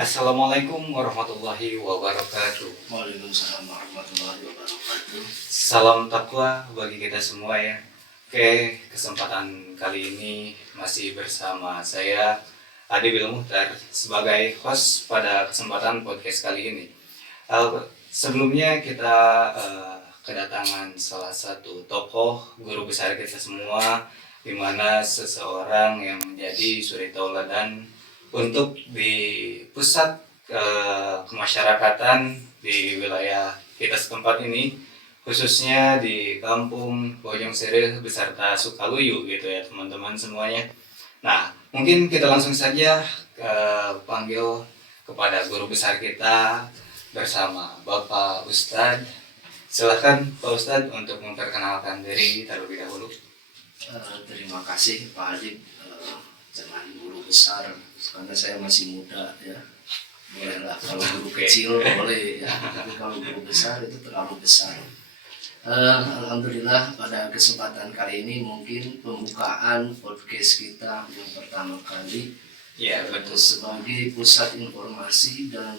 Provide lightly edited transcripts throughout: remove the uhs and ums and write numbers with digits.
Assalamualaikum warahmatullahi wabarakatuh. Waalaikumsalam warahmatullahi wabarakatuh. Salam takwa bagi kita semua ya. Oke, kesempatan kali ini masih bersama saya Adi Bil Muhtar sebagai host pada kesempatan podcast kali ini. Sebelumnya kita kedatangan salah satu tokoh guru besar kita semua, di mana seseorang yang menjadi suri tauladan untuk di pusat kemasyarakatan di wilayah kita setempat ini, khususnya di kampung Bojong Sere beserta Sukaluyu gitu ya teman-teman semuanya. Nah, mungkin kita langsung saja panggil kepada guru besar kita bersama Bapak Ustadz. Silahkan Pak Ustadz untuk memperkenalkan diri terlebih dahulu. Terima kasih Pak Adib. Jangan guru besar karena saya masih muda ya. Bolehlah kalau guru kecil boleh ya, tapi kalau guru besar itu terlalu besar. Alhamdulillah pada kesempatan kali ini mungkin pembukaan podcast kita yang pertama kali Ya, betul. Sebagai pusat informasi dan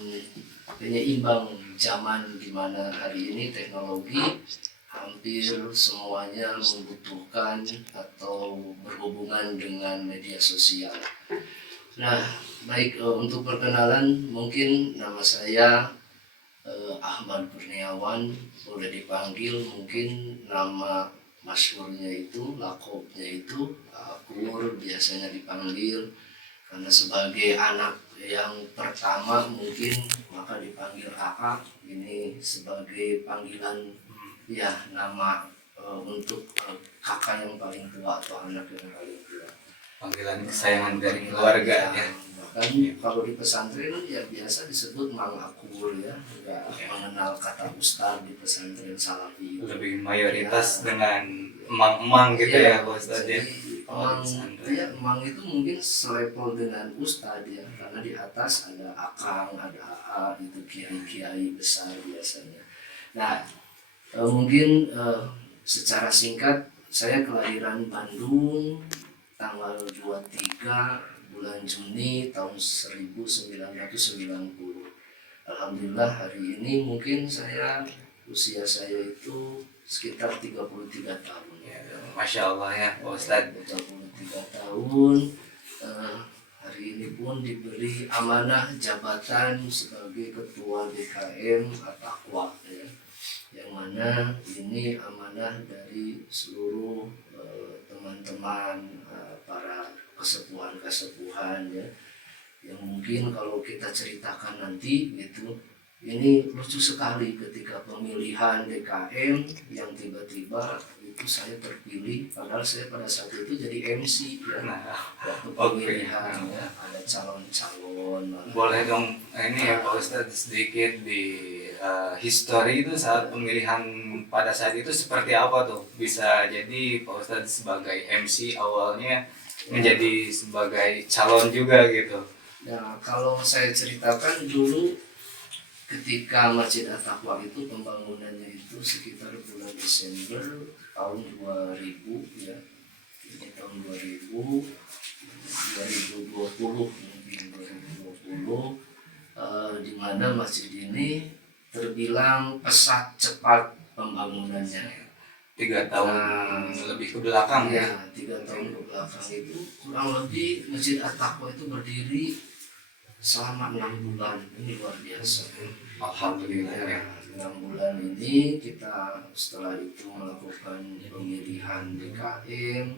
penyeimbang zaman di mana hari ini teknologi hampir semuanya membutuhkan atau berhubungan dengan media sosial. Nah, baik, untuk perkenalan mungkin nama saya Ahmad Kurniawan, boleh dipanggil mungkin nama masyhurnya itu, lakopnya itu Akur, biasanya dipanggil karena sebagai anak yang pertama mungkin maka dipanggil AA. Ini sebagai panggilan ya nama untuk kakak yang paling tua atau anak yang paling tua. Panggilan kesayangan dari keluarga ya. Bahkan kalau di pesantren ya biasa disebut Mang Akur ya, nggak mengenal kata ustaz di pesantren salafi. Lebih mayoritas dengan emang-emang gitu ya Pak Ustadz ya. Emang itu mungkin selevel dengan ustaz ya, karena di atas ada akang, ada AA, itu kiai-kiai besar biasanya. Nah, mungkin secara singkat saya kelahiran Bandung tanggal 23 bulan Juni tahun 1990. Alhamdulillah hari ini mungkin usia saya itu sekitar 33 tahun ya. Masya Allah ya Pak Ustadz. 33 tahun. Hari ini pun diberi amanah jabatan sebagai ketua DKM At-Taqwa ya. Yang mana ini amanah dari seluruh teman-teman para kesepuhan ya, yang mungkin kalau kita ceritakan nanti gitu, ini lucu sekali ketika pemilihan DKM yang tiba-tiba itu saya terpilih, padahal saya pada saat itu jadi MC ya. Waktu pemilihan ya, ada calon-calon. Boleh dong ini ya Pak Ustadz sedikit di history itu saat pemilihan pada saat itu seperti apa tuh? Bisa jadi Pak Ustadz sebagai MC awalnya menjadi sebagai calon juga gitu. Nah, kalau saya ceritakan dulu ketika Masjid At-Taqwa itu pembangunannya itu sekitar bulan Desember tahun 2000 ya. Ini tahun 2020 mungkin 2020 di mana masjid ini terbilang pesat cepat pembangunannya. 3 tahun lebih ke belakang ya. 3 tahun ke belakang itu kurang lebih Masjid At-Taqwa itu berdiri selama 6 bulan. Ini luar biasa. Alhamdulillah ya. 6 bulan ini kita setelah itu melakukan pemilihan DKM.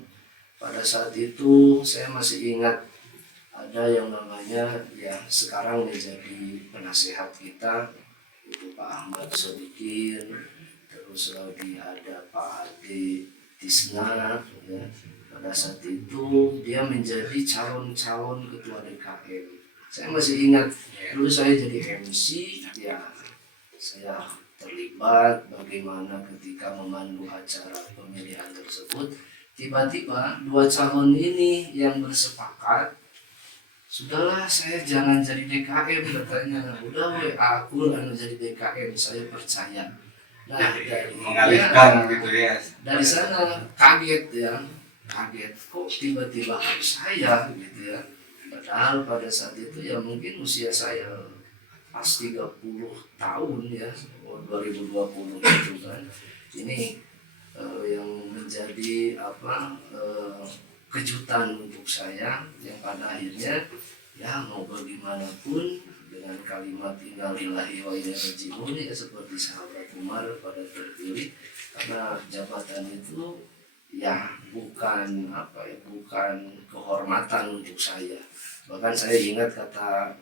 Pada saat itu saya masih ingat ada yang namanya ya sekarang menjadi penasehat kita itu Pak Ahmad Sodikin. Terus lagi ada Pak Ade Tisna ya. Pada saat itu dia menjadi calon ketua DKM. Saya masih ingat dulu saya jadi MC ya, saya terlibat bagaimana ketika memandu acara pemilihan tersebut. Tiba-tiba 2 calon ini yang bersepakat, sudahlah saya jangan jadi DKM katanya, udah aku jadi DKM, saya percaya. Nah, mengalihkan gitu ya. Dari sana kaget kok tiba-tiba harus saya gitu ya. Padahal pada saat itu ya mungkin usia saya pas 30 tahun ya, 2020 gitu kan. Ini yang menjadi kejutan untuk saya, yang pada akhirnya ya mau bagaimanapun dengan kalimat innalillahi wa inna ilaihi raji'un ya, seperti sahabat Umar pada terpilih, karena jabatan itu ya bukan kehormatan untuk saya. Bahkan saya ingat kata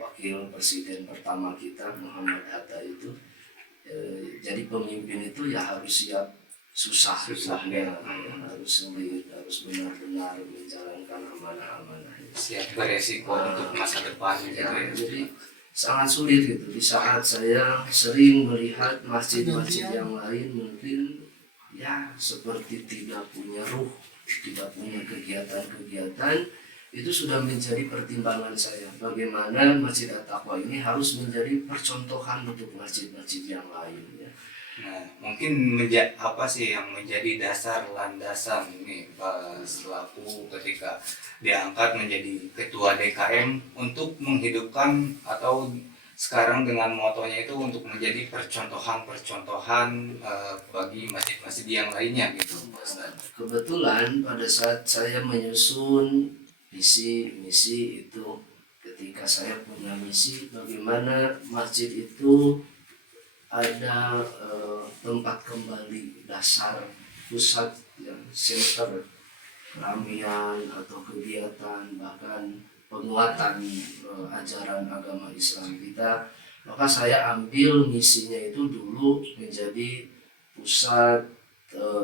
wakil presiden pertama kita Muhammad Hatta itu, jadi pemimpin itu ya harus siap susah ya, harus sulit, harus benar-benar menjalankan amanah-amanah, siap beresiko untuk masa depan gitu ya. ya. Jadi sangat sulit gitu. Di saat saya sering melihat masjid-masjid yang lain mungkin ya seperti tidak punya ruh, tidak punya kegiatan-kegiatan, itu sudah menjadi pertimbangan saya bagaimana Masjid At-Taqwa ini harus menjadi percontohan untuk masjid-masjid yang lain ya. Nah, mungkin apa sih yang menjadi dasar landasan nih Pak selaku ketika diangkat menjadi ketua DKM untuk menghidupkan, atau sekarang dengan motonya itu untuk menjadi percontohan bagi masjid-masjid yang lainnya gitu. Kebetulan pada saat saya menyusun visi misi itu, ketika saya punya misi bagaimana masjid itu ada tempat kembali dasar, pusat yang center keramaian atau kegiatan, bahkan penguatan ajaran agama Islam kita, maka saya ambil misinya itu dulu menjadi pusat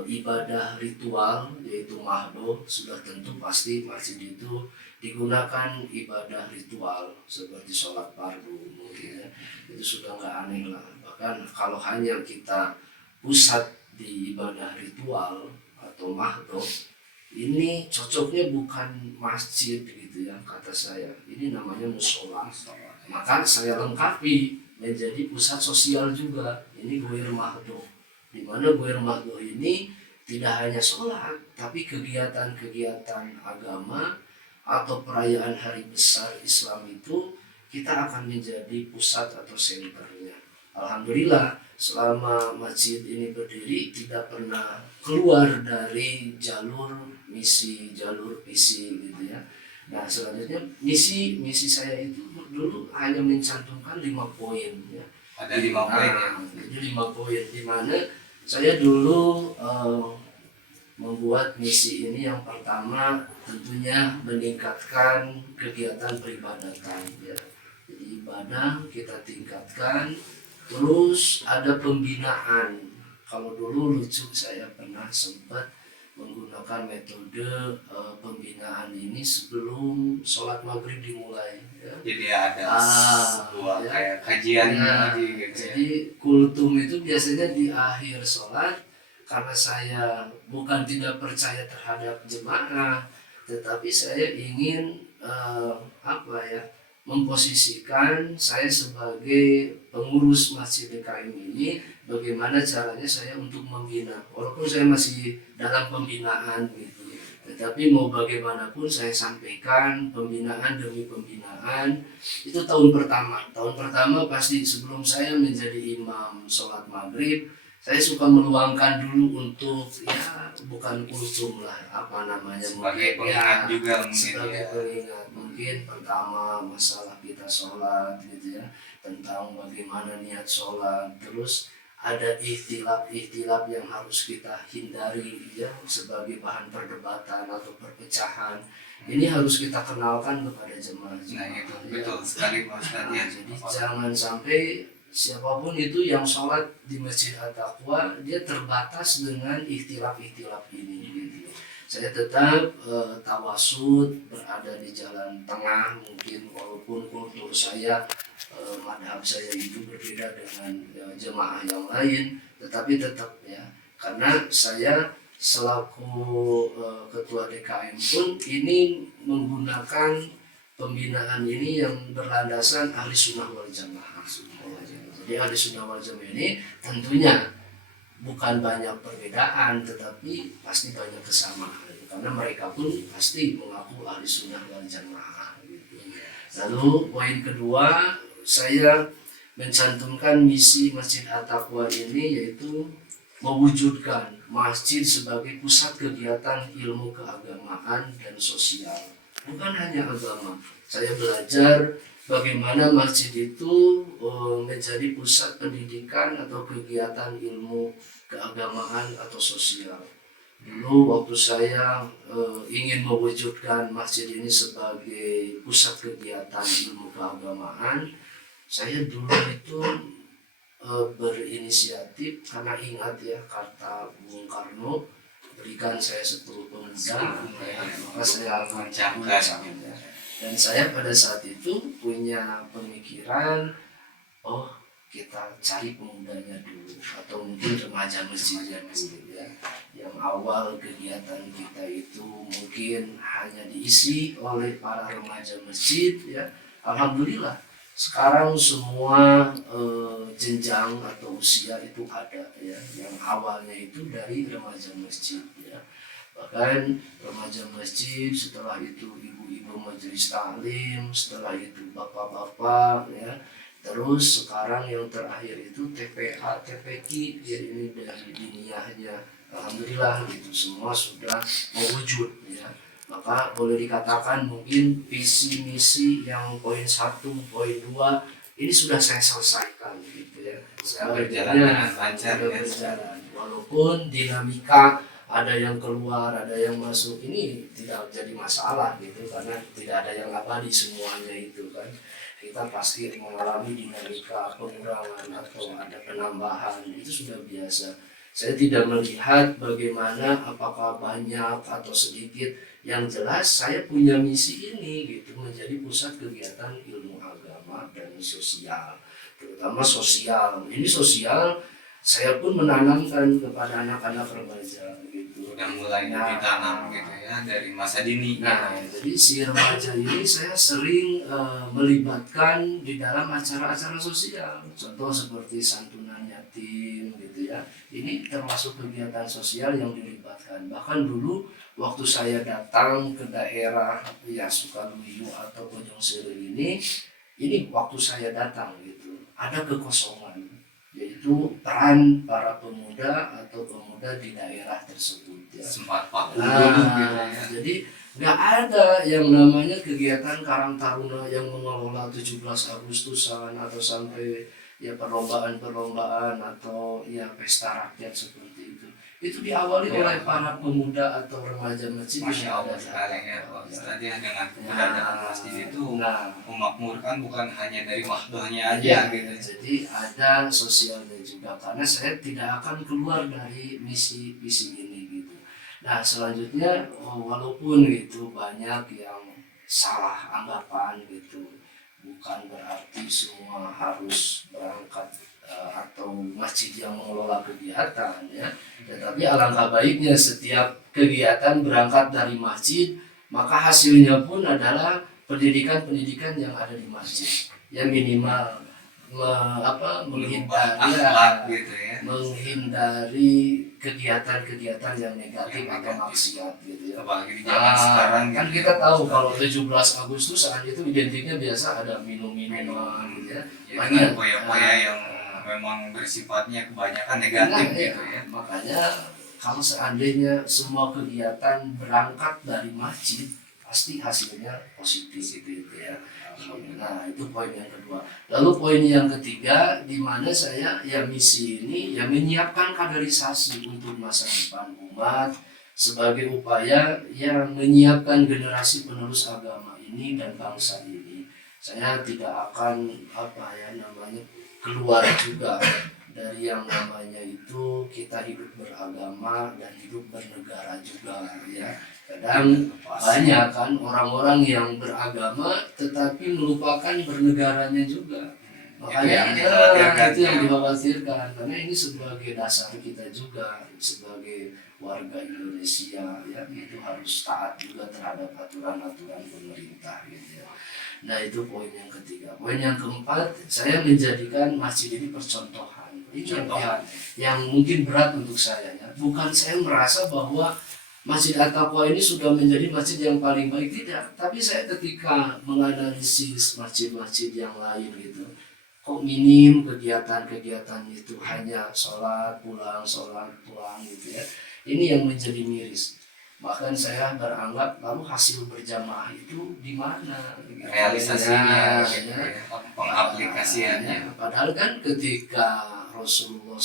ibadah ritual, yaitu mahdoh. Sudah tentu pasti masjid itu digunakan ibadah ritual seperti sholat fardu mungkin ya, itu sudah nggak aneh lah. Bahkan kalau hanya kita pusat di ibadah ritual atau mahdoh, ini cocoknya bukan masjid gitu ya, kata saya, ini namanya musola. Maka saya lengkapi menjadi pusat sosial juga, ini goir mahdoh, di mana goir mahdoh ini tidak hanya sholat, tapi kegiatan-kegiatan agama atau perayaan hari besar Islam itu kita akan menjadi pusat atau senternya. Alhamdulillah selama masjid ini berdiri tidak pernah keluar dari jalur misi, jalur visi gitu ya. Nah selanjutnya misi saya itu dulu hanya mencantumkan 5 poin ya. Ada 5 poin ya. Jadi 5 poin, di mana saya dulu membuat misi ini. Yang pertama tentunya meningkatkan kegiatan peribadatan ya. Jadi ibadah kita tingkatkan, terus ada pembinaan. Kalau dulu lucu, saya pernah sempat menggunakan metode pembinaan ini sebelum sholat maghrib dimulai ya. Jadi ada sebuah ya, kayak kajian ya, lagi gitu ya. jadi kultum itu biasanya di akhir sholat. Karena saya bukan tidak percaya terhadap jemaah, tetapi saya ingin memposisikan saya sebagai pengurus Masjid DKM ini, bagaimana caranya saya untuk membina, walaupun saya masih dalam pembinaan gitu, tetapi mau bagaimanapun saya sampaikan pembinaan demi pembinaan. Itu tahun pertama pasti sebelum saya menjadi imam sholat maghrib, saya suka meluangkan dulu untuk ya bukan kultum lah, sebagai pengingat juga mungkin sebagai ya. pengingat. Mungkin pertama masalah kita sholat gitu ya, tentang bagaimana niat sholat, terus ada ikhtilaf yang harus kita hindari ya, sebagai bahan perdebatan atau perpecahan. Ini harus kita kenalkan kepada jemaah. Nah itu betul sekali Pak Ustadz ya. Jadi jangan sampai siapapun itu yang sholat di Masjid At-Taqwa dia terbatas dengan ikhtilaf ini gitu. Saya tetap tawasud, berada di jalan tengah, mungkin walaupun kultur saya, madhab saya itu berbeda dengan jemaah yang lain, tetapi tetap ya, karena saya selaku ketua DKM pun ini menggunakan pembinaan ini yang berlandasan ahli sunnah wal jamaah. Jadi ahli sunnah wal jamaah ini tentunya bukan banyak perbedaan, tetapi pasti banyak kesamaan karena mereka pun pasti mengaku ahli sunnah wal jamaah gitu. Lalu poin kedua, saya mencantumkan misi Masjid At-Taqwa ini yaitu mewujudkan masjid sebagai pusat kegiatan ilmu keagamaan dan sosial. Bukan hanya agama. Saya belajar bagaimana masjid itu menjadi pusat pendidikan atau kegiatan ilmu keagamaan atau sosial. Dulu waktu saya ingin mewujudkan masjid ini sebagai pusat kegiatan ilmu keagamaan, saya dulu itu berinisiatif karena ingat ya kata Bung Karno, berikan saya 10 pemuda, maka saya akan Mencangkan. dan saya pada saat itu punya pemikiran, oh kita cari pemudanya dulu atau mungkin remaja masjidnya dulu ya. Yang awal kegiatan kita itu mungkin hanya diisi oleh para remaja masjid ya. Alhamdulillah sekarang semua jenjang atau usia itu ada ya. Yang awalnya itu dari remaja masjid ya. Bahkan remaja masjid, setelah itu ibu-ibu majelis taklim, setelah itu bapak-bapak ya. Terus sekarang yang terakhir itu TPA, TPQ ya, ini dari diniyahnya. Alhamdulillah itu semua sudah mewujud ya. Maka boleh dikatakan mungkin visi misi yang poin 1, poin 2 ini sudah saya selesaikan gitu ya. Saya Berjalan dengan lancar ya. berjalan. Walaupun dinamika ada yang keluar, ada yang masuk, ini tidak jadi masalah gitu karena tidak ada yang abadi semuanya itu kan. Kita pasti mengalami dinamika pengurangan atau ada penambahan, itu sudah biasa. Saya tidak melihat bagaimana apakah banyak atau sedikit, yang jelas saya punya misi ini gitu, menjadi pusat kegiatan ilmu agama dan sosial, terutama sosial. Ini sosial saya pun menanamkan kepada anak-anak remaja gitu. Udah mulai ditanam gitu ya dari masa dini. Nah, jadi si remaja ini saya sering melibatkan di dalam acara-acara sosial. Contoh seperti santunan yatim gitu ya. Ini termasuk kegiatan sosial yang dilibatkan. Bahkan dulu waktu saya datang ke daerah ya Sukaluyu atau Bojong Seri ini waktu saya datang gitu, ada kekosongan, yaitu peran para pemuda atau pemuda di daerah tersebut ya. Sempat vakum dulu gitu ya. Jadi nggak ada yang namanya kegiatan Karang Taruna yang mengelola 17 Agustusan atau sampai ya perlombaan-perlombaan atau ya pesta rakyat seperti itu. Itu diawali Ya. oleh para pemuda atau remaja masjid. Masya Allah sekali ya Pak Ustadz ya, dengan keberadaan masjid itu memakmurkan bukan hanya dari wahdohnya aja gitu. Jadi ada sosialnya juga karena saya tidak akan keluar dari misi ini gitu. Nah selanjutnya walaupun itu banyak yang salah anggapan gitu, bukan berarti semua harus berangkat atau masjid yang mengelola kegiatan ya, tetapi alangkah baiknya setiap kegiatan berangkat dari masjid, maka hasilnya pun adalah pendidikan yang ada di masjid ya, minimal menghindari kegiatan-kegiatan yang negatif atau maksiat gitu ya. Apalagi di zaman sekarang kan gitu kita ya, tahu Ustadz. kalau 17 Agustus saat itu identiknya biasa ada minum-minuman gitu ya. Ya, dengan poya-poya yang memang bersifatnya kebanyakan negatif gitu ya. Makanya kalau seandainya semua kegiatan berangkat dari masjid, pasti hasilnya positif gitu ya. Nah itu poin yang kedua. Lalu poin yang ketiga, di mana saya ya misi ini ya menyiapkan kaderisasi untuk masa depan umat sebagai upaya yang menyiapkan generasi penerus agama ini dan bangsa ini. Saya tidak akan keluar juga dari yang namanya itu kita hidup beragama dan hidup bernegara juga ya. Kadang banyak kan orang-orang yang beragama tetapi melupakan bernegaranya juga. Makanya itu yang dikhawatirkan karena ini sebagai dasar kita juga sebagai warga Indonesia ya, itu harus taat juga terhadap aturan-aturan pemerintah gitu ya. Nah itu poin yang ketiga. Poin yang keempat, saya menjadikan masjid ini percontohan Ini Contoh. yang mungkin berat untuk saya ya. Bukan saya merasa bahwa Masjid At-Taqwa ini sudah menjadi masjid yang paling baik, tidak. Tapi saya ketika menganalisis masjid-masjid yang lain gitu, kok minim kegiatan-kegiatan itu, hanya sholat pulang gitu ya. Ini yang menjadi miris. Bahkan saya beranggap lalu hasil berjamaah itu di mana gitu. Realisasinya, Ya, ya. pengaplikasiannya. Padahal kan ketika Rasulullah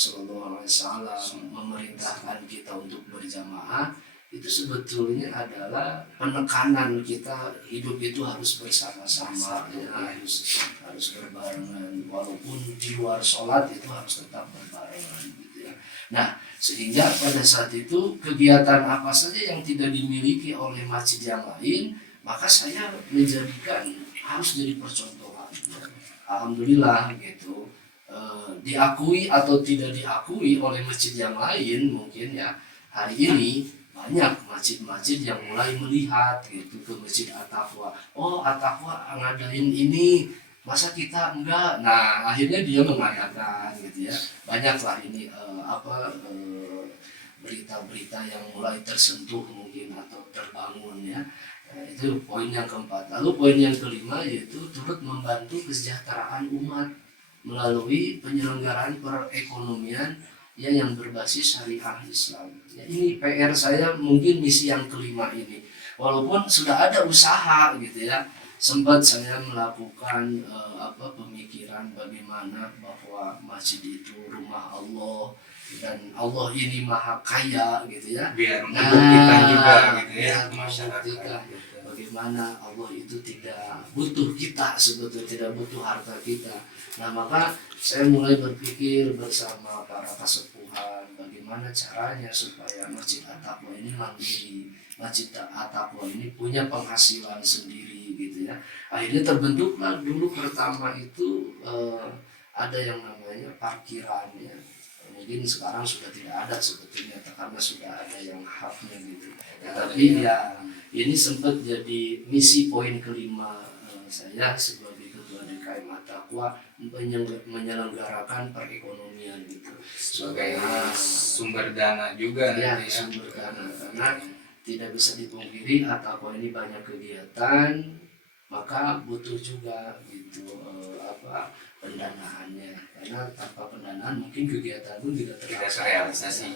SAW memerintahkan kita untuk berjamaah, itu sebetulnya adalah penekanan kita hidup itu harus bersama-sama, ya, harus berbarengan, walaupun di luar sholat itu harus tetap berbarengan gitu ya. Nah, sehingga pada saat itu kegiatan apa saja yang tidak dimiliki oleh masjid yang lain, maka saya menjadikan harus jadi percontohan. Alhamdulillah gitu, diakui atau tidak diakui oleh masjid yang lain mungkin ya, hari ini banyak masjid-masjid yang mulai melihat gitu ke Masjid At-Taqwa. Oh, At-Taqwa ngadain ini, masa kita enggak? Nah, akhirnya dia mengadakan gitu ya. Banyaklah ini berita-berita yang mulai tersentuh mungkin atau terbangun ya. Itu poin yang keempat. Lalu poin yang kelima yaitu turut membantu kesejahteraan umat melalui penyelenggaraan perekonomian yang berbasis syariah Islam. Ya, ini PR saya mungkin misi yang kelima ini. Walaupun sudah ada usaha gitu ya, sempat saya melakukan pemikiran bagaimana bahwa masjid itu rumah Allah dan Allah ini maha kaya gitu ya. Biar membuktikan juga gitu ya biar masyarakat. membuktikan bagaimana Allah itu tidak butuh kita, sebetulnya tidak butuh harta kita. Nah, maka saya mulai berpikir bersama para kasepuhan bagaimana caranya supaya Masjid At-Taqwa ini mandiri, Masjid At-Taqwa ini punya penghasilan sendiri gitu ya. Akhirnya terbentuklah dulu pertama itu ada yang namanya parkiran ya. Mungkin sekarang sudah tidak ada sebetulnya karena sudah ada yang haknya gitu. Ya, tapi ya ini sempat jadi misi poin kelima saya sebagai ketua DKM At-Taqwa, menyelenggarakan perekonomian gitu Sebagai sumber dana juga ya, nanti ya. sumber dana, karena tidak bisa dipungkiri At-Taqwa ini banyak kegiatan, maka butuh juga gitu pendanaannya, karena tanpa pendanaan mungkin kegiatan pun tidak terrealisasi.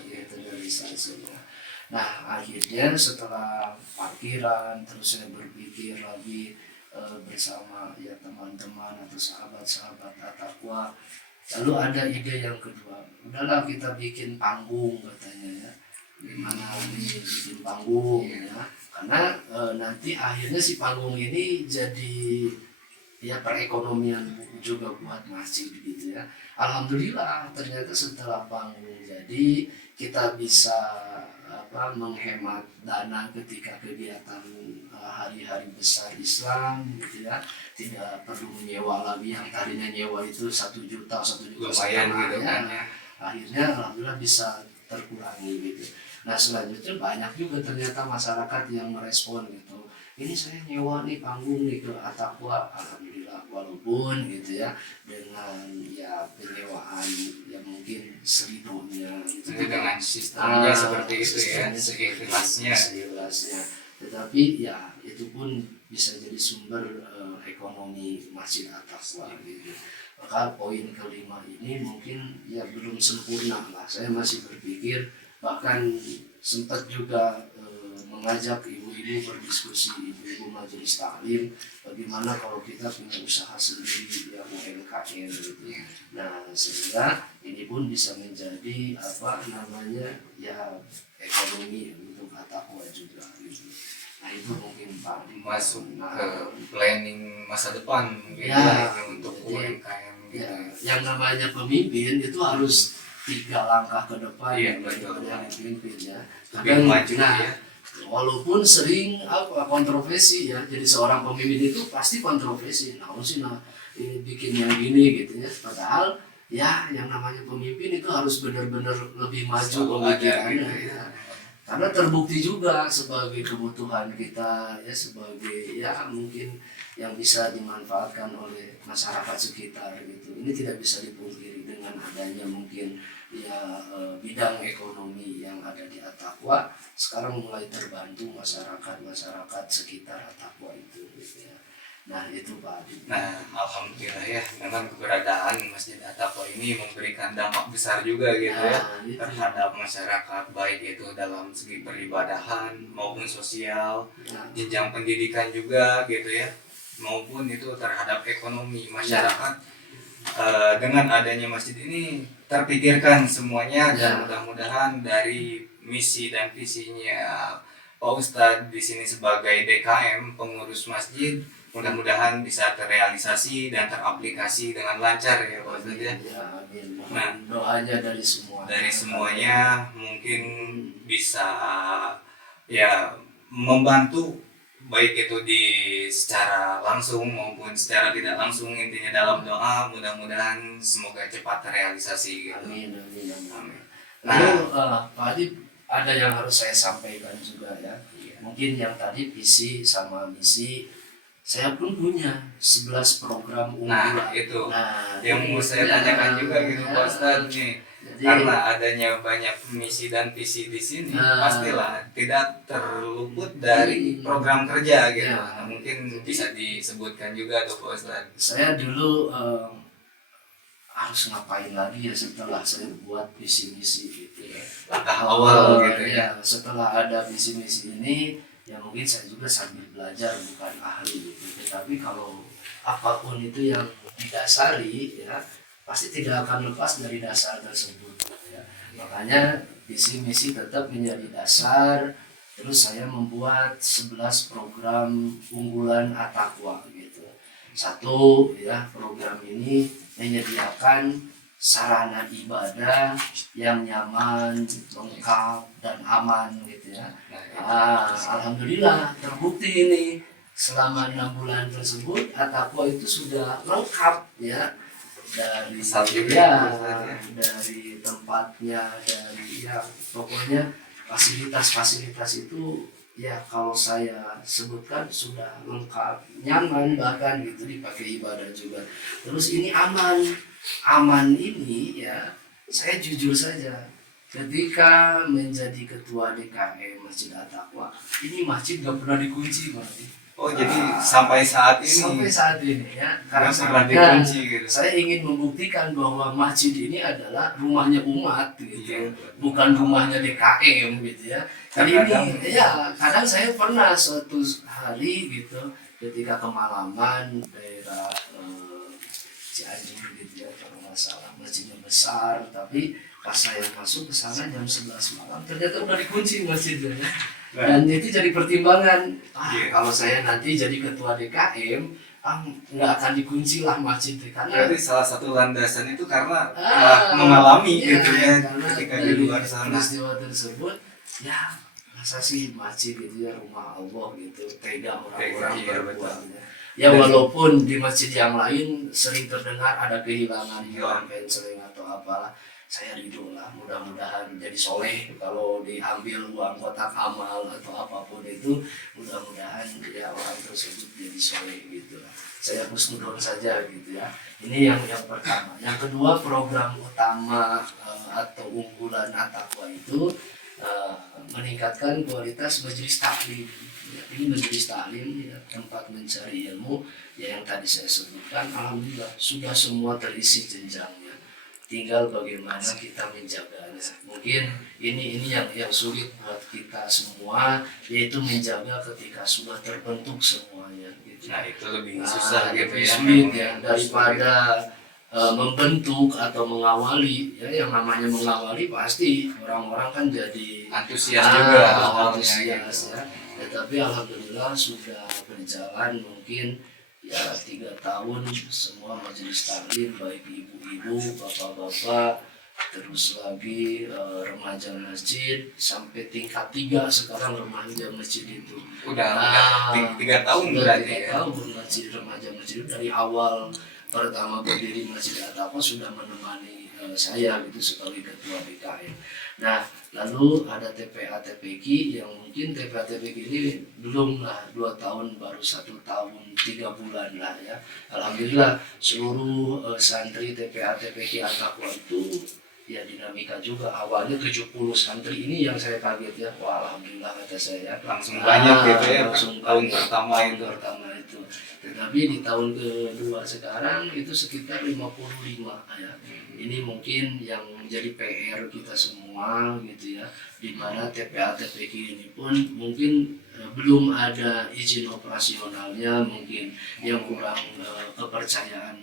Nah, akhirnya setelah parkiran terus saya berpikir lagi bersama ya teman-teman atau sahabat-sahabat At-Taqwa, lalu ada ide yang kedua, udahlah kita bikin panggung katanya ya, gimana bikin panggung ya, karena nanti akhirnya si panggung ini jadi ya perekonomian juga buat masjid gitu ya. Alhamdulillah ternyata setelah panggung jadi kita bisa menghemat dana ketika kegiatan hari-hari besar Islam gitu ya, tidak perlu menyewa lagi, yang tadinya nyewa itu 1 juta lumayan gitu kan ya. Akhirnya alhamdulillah bisa terkurangi gitu. Nah, selanjutnya banyak juga ternyata masyarakat yang merespon gitu, ini saya nyewa nih panggung nih ke At-Taqwa, alhamdulillah, walaupun gitu ya dengan ya penyewaan yang mungkin seribunya gitu, dengan sistemnya seperti itu ya, seikhlasnya, tetapi ya itu pun bisa jadi sumber ekonomi Masjid At-Taqwa gitu. Maka poin kelima ini mungkin ya belum sempurna lah, saya masih berpikir, bahkan sempat juga mengajak ibu-ibu berdiskusi, ibu-ibu majelis taklim, bagaimana kalau kita punya usaha sendiri ya, UMKM gitu. Nah, sehingga ini pun bisa menjadi ya ekonomi untuk At-Taqwa juga gitu. Nah, itu mungkin Pak masuk ke planning masa depan gitu ya, untuk UMKM gitu. Ya, yang namanya pemimpin itu harus 3 langkah ke depan ya, yang pemimpin ya. Kadang maju ya. Walaupun sering kontroversi ya, jadi seorang pemimpin itu pasti kontroversi. Nah, ini bikin yang gini gitu ya. Padahal ya yang namanya pemimpin itu harus benar-benar lebih maju pemikirannya ya. karena terbukti juga sebagai kebutuhan kita ya, sebagai ya mungkin yang bisa dimanfaatkan oleh masyarakat sekitar gitu. Ini tidak bisa dipungkiri dengan adanya mungkin ya bidang ekonomi yang ada di Attaqwa sekarang mulai terbantu masyarakat sekitar Attaqwa itu gitu ya. Nah itu Pak Adi. Nah, alhamdulillah ya, memang keberadaan Masjid Attaqwa ini memberikan dampak besar juga gitu ya Itu. terhadap masyarakat, baik itu dalam segi peribadahan maupun sosial, Nah, jenjang pendidikan juga gitu ya, maupun itu terhadap ekonomi masyarakat. Dengan adanya masjid ini terpikirkan semuanya dan mudah-mudahan dari misi dan visinya Pak Ustadz di sini sebagai DKM pengurus masjid mudah-mudahan bisa terrealisasi dan teraplikasi dengan lancar ya Pak Ustadz ya. ya, amin. Nah, Doanya dari semua. dari semuanya mungkin bisa ya membantu baik itu di secara langsung maupun secara tidak langsung, intinya dalam doa mudah-mudahan semoga cepat terrealisasi gitu. Amin, amin, amin. Amin. Lalu Pak Adi ada yang harus saya sampaikan juga ya. Mungkin yang tadi visi sama misi saya pun punya 11 program unggulan. Nah itu yang ini mau saya ya, tanyakan juga gitu ya. Pak Ustadz nih. Jadi, Karena adanya banyak misi dan visi di sini, pastilah tidak terluput dari program kerja gitu. Ya. Mungkin bisa disebutkan juga tuh Pak Ustadz. saya dulu harus ngapain lagi ya setelah saya buat visi misi gitu ya. Langkah awal gitu ya. Ya, setelah ada visi misi ini, ya mungkin saya juga sambil belajar bukan ahli gitu. Tetapi kalau apapun itu yang didasari ya pasti tidak akan lepas dari dasar tersebut ya. Makanya visi misi tetap menjadi dasar. Terus saya membuat 11 program unggulan Attaqwa gitu. Satu ya, program ini menyediakan sarana ibadah yang nyaman, lengkap dan aman gitu ya. Alhamdulillah terbukti ini selama 6 bulan tersebut Attaqwa itu sudah lengkap ya, dari dari tempatnya, dari ya pokoknya fasilitas itu ya kalau saya sebutkan sudah lengkap, nyaman bahkan gitu dipakai ibadah juga. Terus ini aman ini ya, saya jujur saja ketika menjadi ketua DKM Masjid Attaqwa ini masjid gak pernah dikunci Pak. Oh jadi sampai saat ini ya, karena pernah dikunci gitu. Saya ingin membuktikan bahwa masjid ini adalah rumahnya umat gitu, Iya. bukan rumahnya DKM gitu ya. Jadi ini ya kadang saya pernah suatu hari gitu ketika kemalaman daerah Cianjur gitu ya, kalau nggak salah masjidnya besar, tapi pas saya masuk ke sana jam 11 malam ternyata udah dikunci masjidnya ya. Dan itu jadi pertimbangan, kalau saya nanti jadi ketua DKM, nggak akan dikunci lah masjid karena berarti salah satu landasan itu karena mengalami gitu ya ketika di luar sana. Peristiwa tersebut ya masa sih masjid gitu ya, rumah Allah gitu, tega orang-orang berbuatnya. Ya walaupun di masjid yang lain sering terdengar ada kehilangan uang penseling atau apalah, saya ridho lah, mudah-mudahan jadi soleh. Kalau diambil uang kotak amal atau apapun itu, mudah-mudahan ya orang tersebut jadi soleh gitu lah. Saya husnudon saja gitu ya. Ini yang pertama. Yang kedua, program utama atau unggulan Attaqwa itu meningkatkan kualitas majelis taklim. Ya, ini majelis taklim ya, tempat mencari ilmu ya, yang tadi saya sebutkan. Alhamdulillah sudah semua terisi jenjangnya. Tinggal bagaimana kita menjaganya. Mungkin ini yang sulit buat kita semua, yaitu menjaga ketika sudah terbentuk semuanya. Gitu. Nah itu lebih susah gitu ya. Sulit ya daripada membentuk atau mengawali ya. Yang namanya mengawali pasti orang-orang kan jadi antusias juga antusias ya. Tetapi alhamdulillah sudah berjalan mungkin ya 3 tahun semua majelis taklim, baik ibu-ibu, bapak-bapak, terus lagi remaja masjid sampai tingkat 3 sekarang remaja masjid itu. Udah 3 tahun berarti 3 tahun masjid remaja masjid dari awal pertama berdiri Masjid Attaqwa sudah menemani saya gitu sebagai ketua BKM. Nah, lalu ada TPA TPQ yang mungkin TPA TPQ ini belum lah 2 tahun, baru 1 tahun 3 bulan lah ya. Alhamdulillah seluruh santri TPA TPQ Al-Taqwa itu ya dinamika juga. Awalnya 70 santri ini yang saya kaget ya. Wah, alhamdulillah kata saya. Langsung banyak gitu ya, Langsung tahun banyak. pertama Tahun itu. pertama itu. Tetapi di tahun kedua sekarang itu sekitar 55 ya. Ini mungkin yang menjadi PR kita semua gitu ya. Di mana TPA TPQ ini pun mungkin belum ada izin operasionalnya, mungkin yang kurang kepercayaan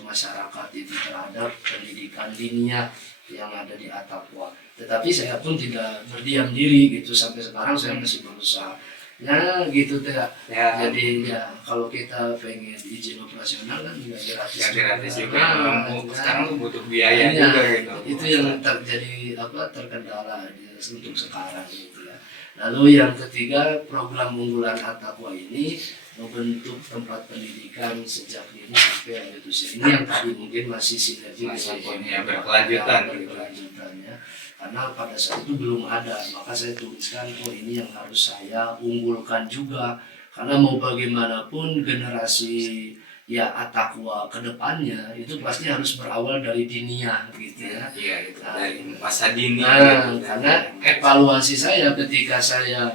masyarakat itu terhadap pendidikan diniyah yang ada di At-Taqwa. Tetapi saya pun tidak berdiam diri gitu, sampai sekarang saya masih berusaha. Ya gitu teh. Ya, Jadi ya kalau kita pengen izin operasional kan nggak gratis. ya gratis juga. Nah, Memang nah, sekarang tuh butuh biaya iya, juga gitu. itu yang terjadi terkendala untuk sekarang gitu ya. Lalu yang ketiga, program unggulan At-Taqwa ini membentuk tempat pendidikan sejak dini sampai lanjut usia. Ini yang tadi mungkin masih sinergi Masih dengan berkelanjutan gitu. berkelanjutannya. Karena pada saat itu belum ada, maka saya tuliskan ini yang harus saya unggulkan juga. Karena mau bagaimanapun generasi ya At-Taqwa ke depannya itu pasti harus berawal dari diniyah gitu ya. Iya, itu dari masa dini Nah, gitu. karena evaluasi saya ketika saya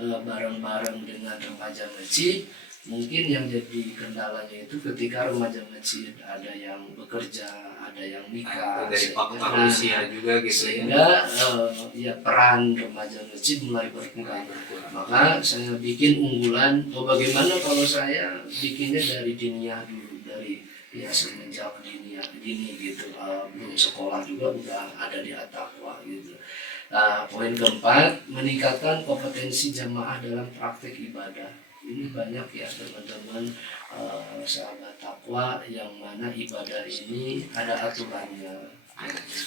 bareng-bareng dengan remaja masjid, mungkin yang jadi kendalanya itu ketika remaja masjid ada yang bekerja, ada yang nikah, dari faktor sehingga, usia juga gitu ya. sehingga ya peran remaja masjid mulai berkurang. Maka saya bikin unggulan, bagaimana kalau saya bikinnya dari diniyah dulu, dari ya semenjak dini gitu, belum sekolah juga udah ada di At-Taqwa gitu. Nah, poin keempat, meningkatkan kompetensi jamaah dalam praktik ibadah. Ini banyak ya teman-teman sahabat takwa yang mana ibadah ini ada aturannya,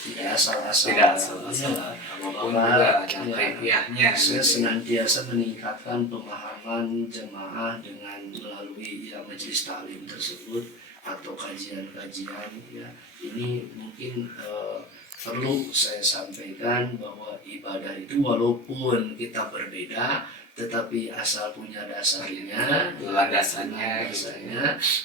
tidak asal-asal. Tidak asal-asal. Apapun juga ada kaifiahnya. Saya senantiasa meningkatkan pemahaman jemaah dengan melalui ya majelis taklim tersebut atau kajian-kajian ya. Ini mungkin perlu saya sampaikan bahwa ibadah itu walaupun kita berbeda, tetapi asal punya dasarnya, landasannya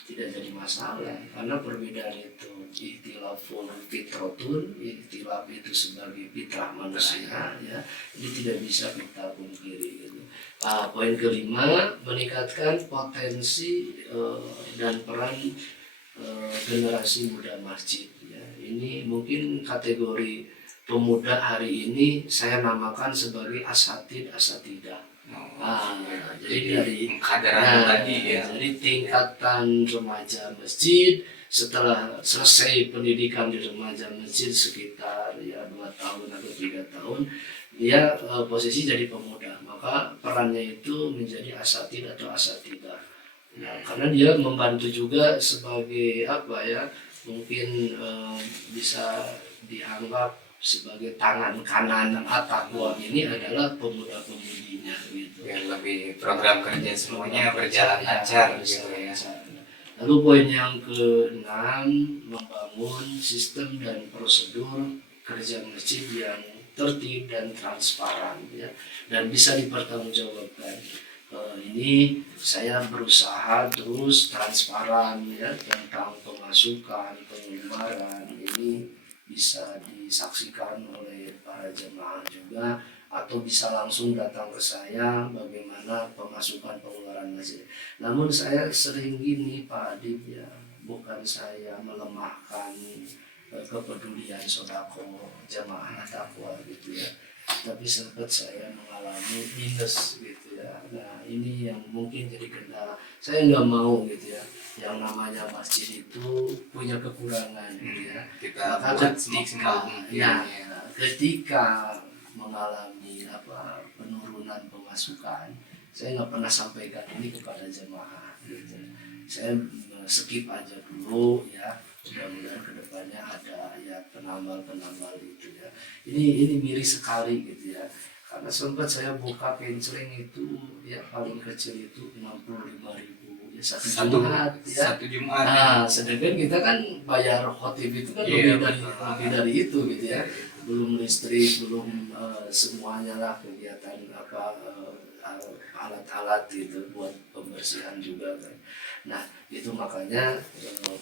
tidak jadi masalah. Karena perbedaan itu ikhtilafun fitrotun, ikhtilaf itu sebagai fitrah manusia ya, ini tidak bisa kita pungkiri gitu. Poin kelima, meningkatkan potensi dan peran generasi muda masjid ya. Ini mungkin kategori pemuda hari ini saya namakan sebagai asatidah. Jadi dari tadi ya. Jadi tingkatan remaja masjid setelah selesai pendidikan di remaja masjid sekitar ya 2 tahun atau 3 tahun dia posisi jadi pemuda, maka perannya itu menjadi asatid atau asatidah. Nah, karena dia membantu juga sebagai apa ya, mungkin bisa dianggap sebagai tangan kanan At-Taqwa ini adalah pemuda-pemudinya gitu. Biar lebih program kerja semuanya berjalan lancar gitu ya. Lalu poin yang ke-6, membangun sistem dan prosedur kerja masjid yang tertib dan transparan ya, dan bisa dipertanggungjawabkan. Ini saya berusaha terus transparan ya tentang pemasukan, pengeluaran, ini bisa disaksikan oleh para jemaah juga, atau bisa langsung datang ke saya bagaimana pemasukan pengeluaran masjid. Namun saya sering gini Pak Adib ya, bukan saya melemahkan kepedulian sodako jamaah At-Taqwa gitu ya, tapi sempat saya mengalami minus gitu ya. Nah ini yang mungkin jadi kendala. Saya nggak mau gitu ya, yang namanya masjid itu punya kekurangan gitu ya. Maka ketika mengalami penurunan pemasukan, saya nggak pernah sampaikan ini kepada jemaah gitu. Saya skip aja dulu ya, mudah-mudahan kedepannya ada ya penambal itu ya. Ini miris sekali gitu ya, karena sempat saya buka penceling itu ya paling kecil itu 65.000 ya, satu Jumat ya. Satu Jumat. Nah, sedangkan kita kan bayar khotib itu kan Iya, lebih dari itu gitu ya. Belum listrik, belum semuanya lah kegiatan alat-alat gitu buat pembersihan juga kan. Nah itu makanya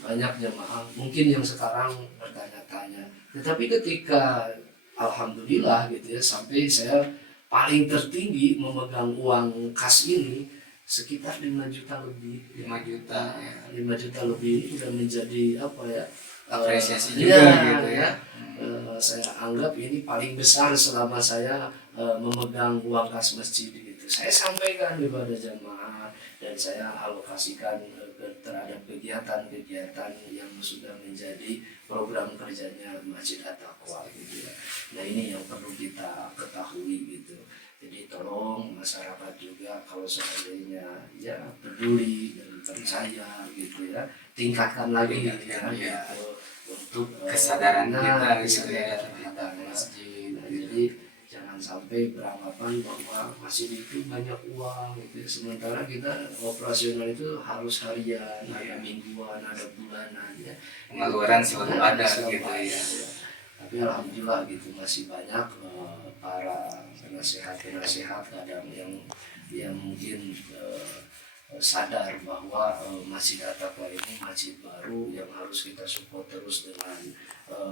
banyak jemaah mungkin yang sekarang bertanya-tanya. Tetapi ketika alhamdulillah gitu ya sampai saya paling tertinggi memegang uang kas ini sekitar 5 juta lebih. 5 juta. 5 juta lebih ini sudah menjadi apa ya? Apresiasi juga gitu ya. Saya anggap ini paling besar selama saya memegang uang kas masjid gitu. Saya sampaikan kepada jamaah dan saya alokasikan terhadap kegiatan-kegiatan yang sudah menjadi program kerjanya Masjid At-Taqwa gitu ya. Nah ini yang perlu kita ketahui gitu. Jadi tolong masyarakat juga kalau seandainya ya peduli dan percaya gitu ya, tingkatkan lagi ya. Untuk kesadaran kita gitu ya tentang masjid. Nah, jadi jangan sampai beranggapan bahwa masjid itu banyak uang gitu. Sementara kita operasional itu harus harian, ada mingguan, ada bulanan ya. Pengeluaran selalu ada gitu ya. Tapi alhamdulillah gitu masih banyak para penasehat kadang yang mungkin sadar bahwa Masjid At-Taqwa ini masjid baru yang harus kita support terus dengan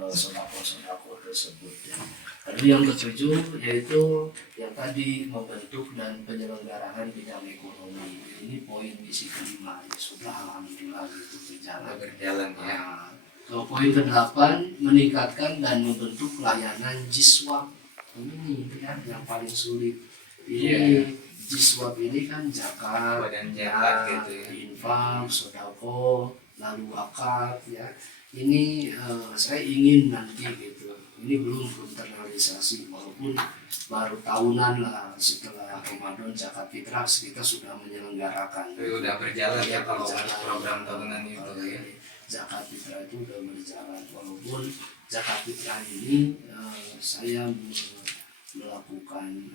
sodako-sodako tersebut ya. Lalu yang ketujuh yaitu yang tadi membentuk dan penyelenggaraan bidang ekonomi. Ini poin misi kelima ya, sudah alhamdulillah itu berjalan ya. Poin ke-8 meningkatkan dan membentuk layanan jiswab. Ini ya yang paling sulit. Ini jiswab ini kan zakat, gitu ya. infak, sodako, lalu wakaf ya. Ini saya ingin nanti gitu. Ini belum terrealisasi walaupun baru tahunan lah setelah Ramadan zakat fitrah kita sudah menyelenggarakan. Itu udah berjalan ya kalau program tahunan itu ya. Zakat fitrah itu udah berjalan walaupun zakat fitrah ini saya melakukan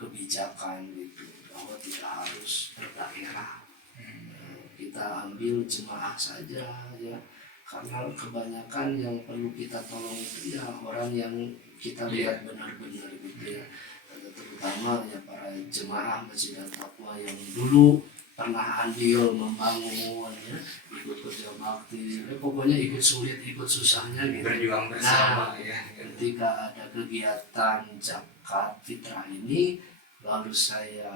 kebijakan gitu bahwa tidak harus berdaerah. Kita ambil jemaah saja ya karena kebanyakan yang perlu kita tolong itu ya orang yang kita lihat benar-benar gitu ya, terutama ya para jemaah Masjid At-Taqwa yang dulu pernah andil membangun ya, ikut kerja bakti, pokoknya ikut sulit ikut susahnya gitu. Berjuang bersama ya. Ketika ada kegiatan zakat fitrah ini lalu saya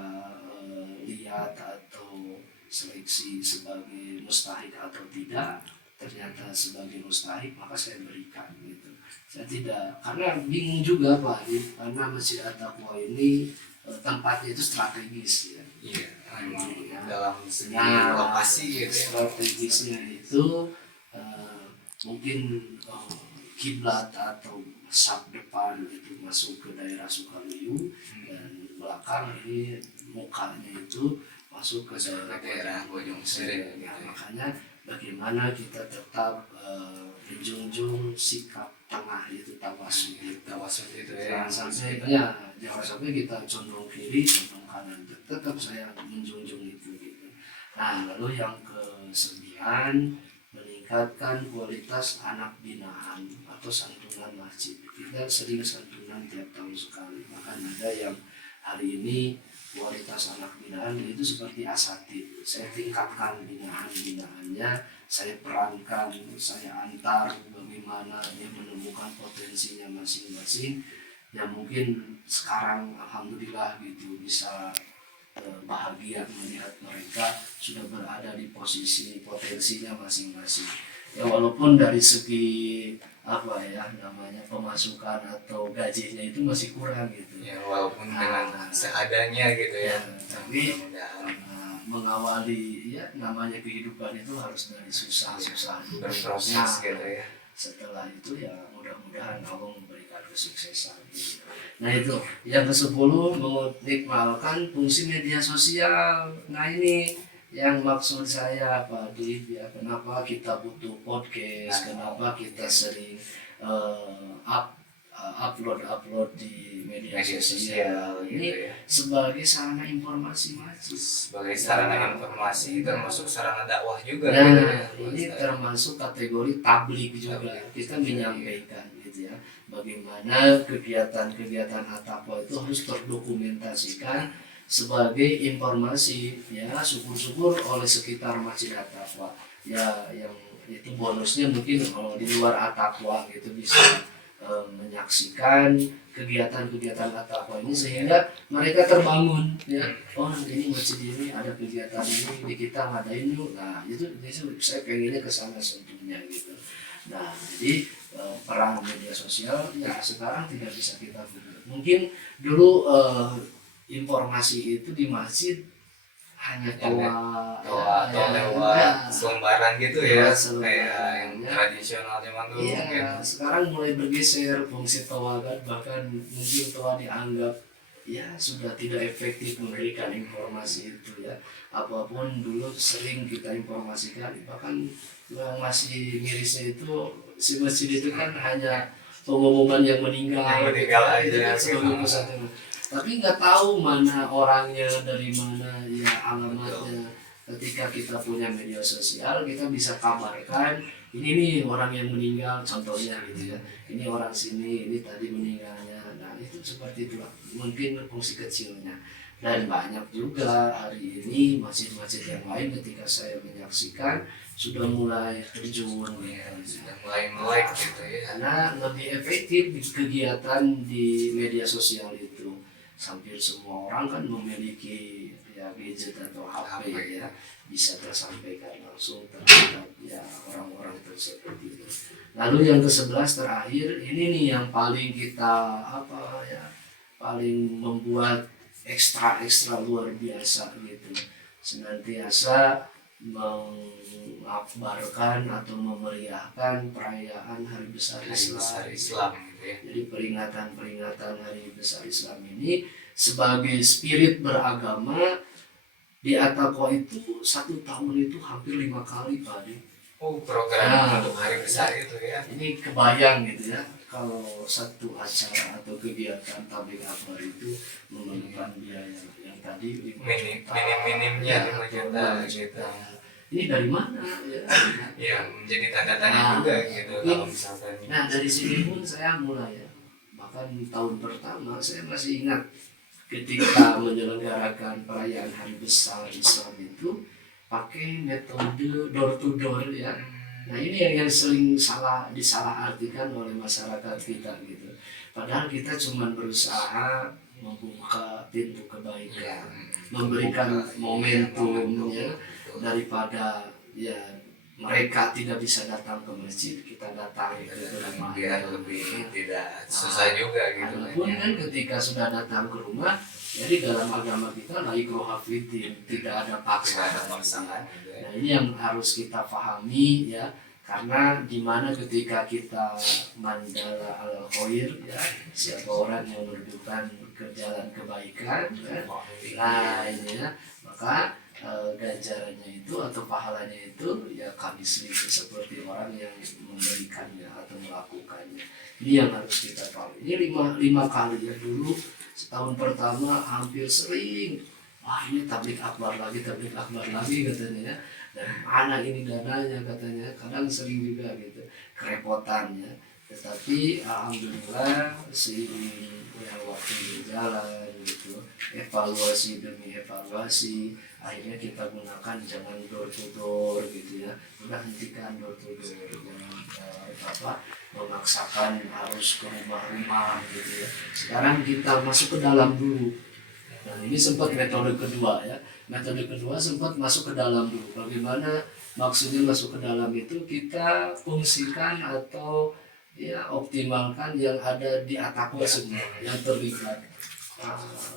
lihat atau seleksi sebagai mustahik atau tidak, ternyata sebagai mustahik maka saya berikan gitu. Saya tidak, karena bingung juga Pak, karena Masjid At-Taqwa ini tempatnya itu strategis ya. Iya, memang dalam segi lokasi gitu ya. Strategisnya itu mungkin kiblat atau sab depan itu masuk ke daerah Sukaluyu dan belakang ini mukanya itu masuk ke daerah Bojong Sering. Makanya bagaimana kita tetap menjunjung sikap tengah itu tawasud itu ya. Jangan sampai kita condong kiri condong kanan, tetap saya menjunjung itu gitu. Nah lalu yang ke-9 meningkatkan kualitas anak binaan atau santunan masjid. Kita sering santunan tiap tahun sekali, bahkan ada yang hari ini kualitas anak binaan itu seperti asatid. Saya tingkatkan binaannya, saya perankan, saya antar bagaimana dia menemukan potensinya masing-masing. Ya mungkin sekarang alhamdulillah gitu bisa bahagia melihat mereka sudah berada di posisi potensinya masing-masing. Ya walaupun dari segi apa ya namanya pemasukan atau gajinya itu masih kurang gitu. Ya walaupun dengan seadanya gitu ya. Tapi mengawali ya namanya kehidupan itu harus dari susah-susah berproses gitu ya. Setelah itu ya mudah-mudahan Allah memberikan kesuksesan gitu. Nah itu yang ke-10 mengoptimalkan fungsi media sosial. Nah ini yang maksud saya Pak Dip ya, kenapa kita butuh podcast, kenapa kita sering up upload di media Media sosial sosial ini gitu ya. sebagai sarana informasi masjid. Sebagai sarana informasi termasuk sarana dakwah juga Nah, gitu ya. ini Ustaz. termasuk kategori tablik juga. Tablik. Kita menyampaikan gitu ya, bagaimana kegiatan-kegiatan at-taqwa itu harus terdokumentasikan sebagai informasi ya, syukur-syukur oleh sekitar masjid at-taqwa. Ya, yang itu bonusnya mungkin kalau di luar at-taqwa gitu bisa menyaksikan kegiatan-kegiatan at-taqwa ini sehingga mereka terbangun ya, oh ini masjid ini ada kegiatan ini kita ngadain yuk. Nah itu saya pengennya ke sana sebetulnya gitu. Nah jadi peran media sosial ya sekarang tidak bisa kita pungkiri. Mungkin dulu informasi itu di masjid hanya atau lewat selembaran gitu ya, kayak yang tradisional zaman dulu iya, mungkin. sekarang mulai bergeser fungsi toa kan, bahkan mungkin toa dianggap ya sudah tidak efektif memberikan informasi itu ya. Apapun dulu sering kita informasikan, bahkan yang masih mirisnya itu si masjid itu kan hanya pengumuman yang meninggal Yang gitu, meninggal itu aja, kan sebagai gitu. pusat, tapi nggak tahu mana orangnya dari mana ya, alamatnya. Ketika kita punya media sosial kita bisa kabarkan ini nih orang yang meninggal contohnya gitu ya, ini orang sini ini tadi meninggalnya. Nah itu seperti itu mungkin fungsi kecilnya. Dan banyak juga hari ini masjid-masjid yang lain ketika saya menyaksikan sudah mulai terjun ya, Sudah mulai melek gitu ya. karena lebih efektif di kegiatan di media sosial itu. Hampir semua orang kan memiliki ya gadget atau HP ya, bisa tersampaikan langsung terhadap ya orang-orang tersebut itu. Lalu yang ke-11 terakhir ini nih yang paling kita apa ya, paling membuat ekstra luar biasa gitu, senantiasa mengabarkan atau memeriahkan perayaan Hari Besar Islam. Gitu ya. Jadi peringatan Hari Besar Islam ini sebagai spirit beragama di at-taqwa itu 1 tahun itu hampir 5 kali Pak Adi. Oh, program untuk Hari Besar itu ya. Ini kebayang gitu ya, kalau satu acara atau kegiatan tabligh akbar itu memerlukan biaya yang tadi Minimnya 5 juta gitu. Ini dari mana ya? Ya, menjadi tanda tanya juga gitu kalau misalkan. Nah dari sini pun saya mulai ya, bahkan tahun pertama saya masih ingat ketika menyelenggarakan perayaan Hari Besar Islam itu pakai metode door to door ya. Nah ini yang sering disalahartikan oleh masyarakat kita gitu. Padahal kita cuma berusaha membuka pintu kebaikan, memberikan momentum ya, daripada ya mereka tidak bisa datang ke masjid, kita datang ke rumah biar lebih tidak susah juga gitu. Adapun kan ketika sudah datang ke rumah, jadi dalam agama kita la ikraha fiddin, tidak ada paksaan. Nah ini yang harus kita pahami ya, karena dimana ketika kita mandala al khair ya, siapa orang yang menunjukkan ke jalan kebaikan ya, nah ini ya, maka ganjarannya itu atau pahalanya itu ya kami sendiri seperti orang yang memberikannya atau melakukannya. Ini yang harus kita tahu. Ini lima kali ya, dulu setahun pertama hampir sering, wah ini tabligh akbar lagi katanya ya, dan mana ini dananya katanya, kadang sering juga gitu kerepotannya. Tetapi alhamdulillah seiring waktu berjalan gitu, evaluasi demi evaluasi, akhirnya kita gunakan jangan door to door gitu ya, udah hentikan door to door, memaksakan harus ke rumah-rumah gitu ya. Sekarang kita masuk ke dalam dulu. Nah ini sempat metode kedua ya, metode kedua sempat masuk ke dalam dulu. Bagaimana maksudnya masuk ke dalam itu, kita fungsikan atau ya optimalkan yang ada di at-taqwa semua yang terlibat,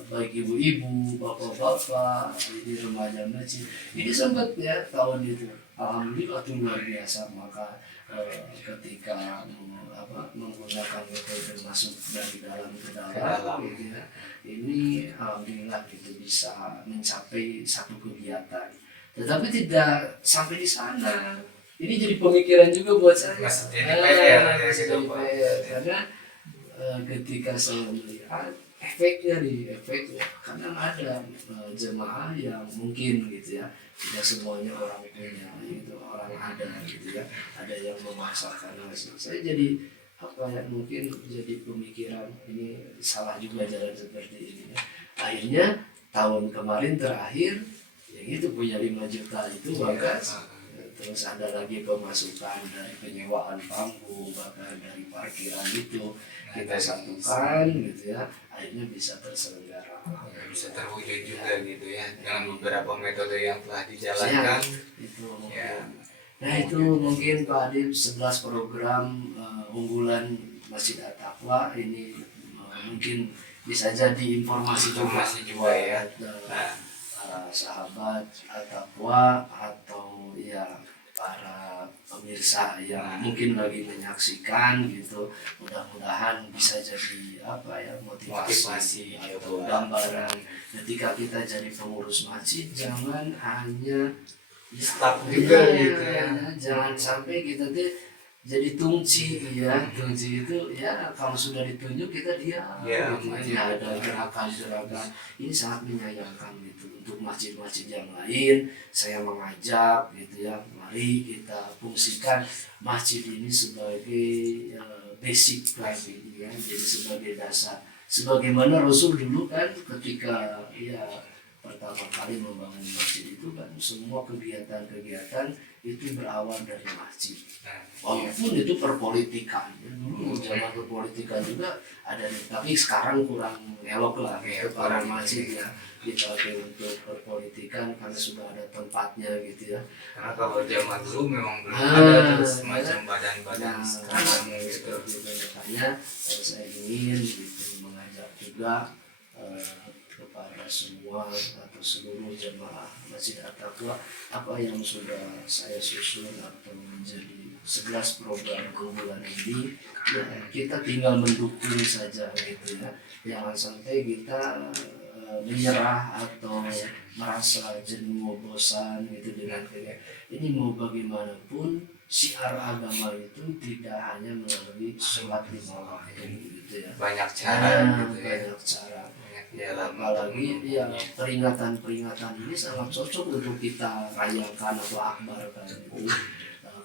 baik ibu-ibu, bapak-bapak, ini remaja masjid. Ini sempat ya tahun itu, alhamdulillah itu luar biasa. Maka ketika menggunakan metode masuk dari dalam ke dalam gitu ya, ini alhamdulillah kita bisa mencapai satu kegiatan. Tetapi tidak sampai di sana. Ini jadi pemikiran juga buat saya. Jadi PR, karena ketika saya melihat efeknya kadang ada jemaah yang mungkin gitu ya, tidak semuanya orang punya gitu, orang ada gitu ya, ada yang memaksakan hasil. Saya jadi apa ya, mungkin jadi pemikiran ini salah juga jalan seperti ini ya. Akhirnya tahun kemarin terakhir ya itu punya 5 juta itu maka terus ada lagi pemasukan dari penyewaan panggung, bahkan dari parkiran itu kita satukan gitu ya, akhirnya bisa terselenggara, bisa terwujud juga gitu ya dengan beberapa metode yang telah dijalankan itu ya. Nah itu mungkin Pak Adib 11 program unggulan Masjid At-Taqwa ini mungkin bisa jadi informasi juga ya. Para sahabat At-Taqwa atau ya para pemirsa yang mungkin lagi menyaksikan gitu, mudah-mudahan bisa jadi apa ya, motivasi atau gambaran ketika kita jadi pengurus masjid, jangan hanya stuck juga gitu ya. Jangan sampai kita tuh jadi tungci ya. Tungci itu ya kalau sudah ditunjuk kita diam gitu, tidak ada gerakan-gerakan. Ini sangat menyayangkan gitu. Untuk masjid-masjid yang lain saya mengajak gitu ya, mari kita fungsikan masjid ini sebagai basic lagi ya, jadi sebagai dasar, sebagaimana Rasul dulu kan ketika ya pertama kali membangun masjid itu kan semua kegiatan-kegiatan itu berawal dari masjid. Walaupun itu perpolitikan, dulu zaman perpolitikan juga ada, tapi sekarang kurang elok lah para masjid ya dipakai untuk perpolitikan karena sudah ada tempatnya gitu ya. Karena kalau zaman dulu memang belum ada semacam badan-badan sekarang gitu. Makanya saya ingin gitu mengajak juga kepada semua atau seluruh jemaah Masjid At-Taqwa, apa yang sudah saya susun atau menjadi 11 program unggulan ini ya, kita tinggal mendukung saja gitu ya, jangan sampai kita menyerah atau merasa jenuh bosan gitu dengan ini. Mau bagaimanapun syiar agama itu tidak hanya melalui sholat 5 waktu gitu ya, banyak cara gitu ya. Banyak cara ya, apalagi ya peringatan-peringatan ini sangat cocok untuk kita rayakan atau akbarkan itu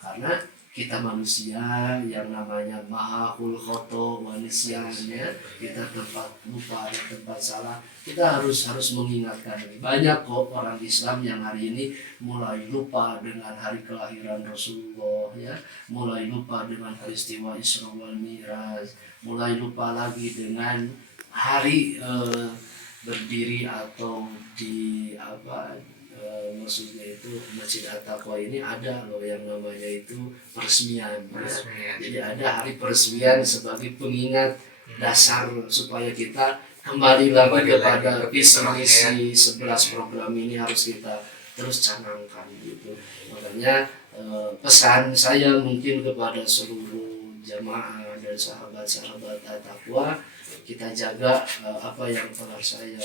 karena kita manusia yang namanya mahul khoto manusianya, kita tempat lupa, tempat salah, kita harus mengingatkan. Banyak kok orang Islam yang hari ini mulai lupa dengan hari kelahiran Rasulullah ya, mulai lupa dengan peristiwa Isra wal Mi'raj, mulai lupa lagi dengan hari berdiri atau di apa maksudnya itu Masjid At-Taqwa ini ada loh yang namanya itu peresmian. Jadi ada hari peresmian sebagai pengingat dasar supaya kita kembali lagi kepada visi misi 11 program ini harus kita terus canangkan gitu. Makanya pesan saya mungkin kepada seluruh jamaah dan sahabat-sahabat At-Taqwa, kita jaga apa yang telah saya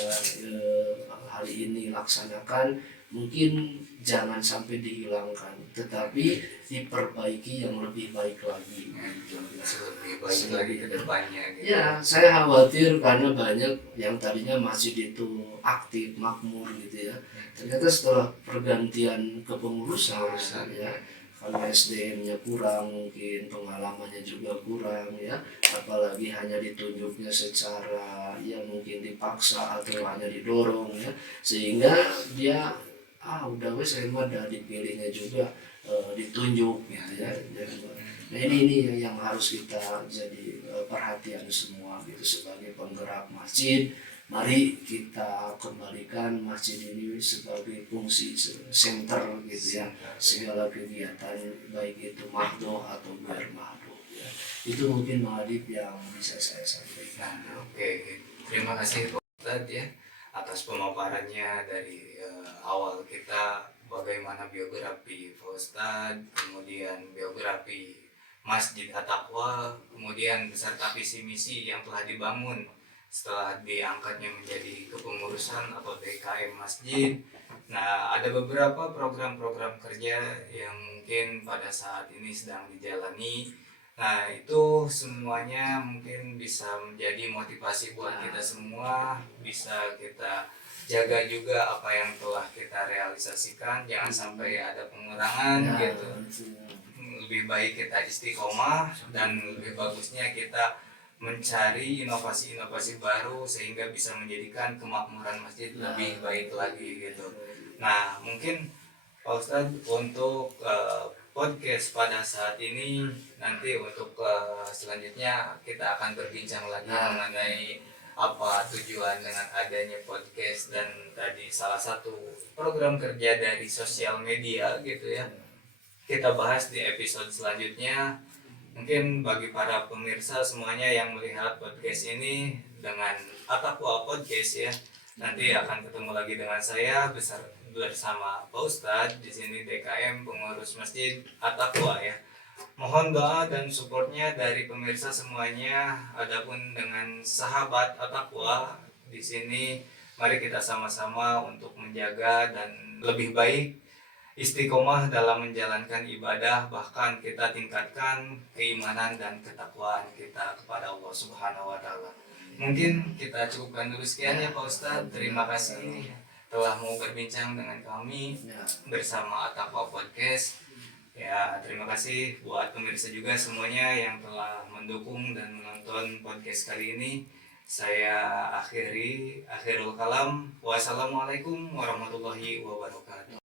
hari ini laksanakan, mungkin jangan sampai dihilangkan, tetapi diperbaiki yang lebih baik lagi. Lebih baik lagi ke depannya. Gitu. Ya, saya khawatir karena banyak yang tadinya masjid itu aktif, makmur gitu ya. Ternyata setelah pergantian kepengurusan ya, kalau SDM-nya kurang, mungkin pengalamannya juga kurang ya, apalagi hanya ditunjuknya secara ya mungkin dipaksa atau hanya didorong ya, sehingga dia udah saya mah udah dipilihnya juga ditunjuk gitu ya. Nah ini yang harus kita jadi perhatian semua gitu sebagai penggerak masjid. Mari kita kembalikan masjid ini sebagai fungsi center gitu ya, segala kegiatan baik itu mahdoh atau ghair mahdoh ya. Itu mungkin Adib yang bisa saya sampaikan. Oke, terima kasih Pak Ustadz ya atas pemaparannya dari awal kita bagaimana biografi Pak Ustadz, kemudian biografi Masjid At-Taqwa, kemudian beserta visi misi yang telah dibangun setelah diangkatnya menjadi kepengurusan atau DKM Masjid. Nah, ada beberapa program-program kerja yang mungkin pada saat ini sedang dijalani Nah, itu semuanya mungkin bisa menjadi motivasi buat kita semua, bisa kita jaga juga apa yang telah kita realisasikan, jangan sampai ada pengurangan gitu. Lebih baik kita istiqomah dan lebih bagusnya kita mencari inovasi-inovasi baru sehingga bisa menjadikan kemakmuran masjid lebih baik lagi gitu. Nah, mungkin Pak Ustadz untuk podcast pada saat ini nanti untuk selanjutnya kita akan berbincang lagi mengenai apa tujuan dengan adanya podcast dan tadi salah satu program kerja dari sosial media gitu ya. Kita bahas di episode selanjutnya. Mungkin bagi para pemirsa semuanya yang melihat podcast ini dengan Atakwa Podcast ya, nanti akan ketemu lagi dengan saya bersama Pak Ustadz di sini DKM pengurus Masjid Atakwa ya. Mohon doa dan supportnya dari pemirsa semuanya. Adapun dengan sahabat Atakwa di sini, mari kita sama-sama untuk menjaga dan lebih baik istiqomah dalam menjalankan ibadah, bahkan kita tingkatkan keimanan dan ketakwaan kita kepada Allah Subhanahu wa taala. Mungkin kita cukupkan dulu sekian ya Pak Ustadz. Terima kasih telah mau berbincang dengan kami bersama Atakwa Podcast. Ya, terima kasih buat pemirsa juga semuanya yang telah mendukung dan menonton podcast kali ini. Saya akhirul kalam. Wassalamualaikum warahmatullahi wabarakatuh.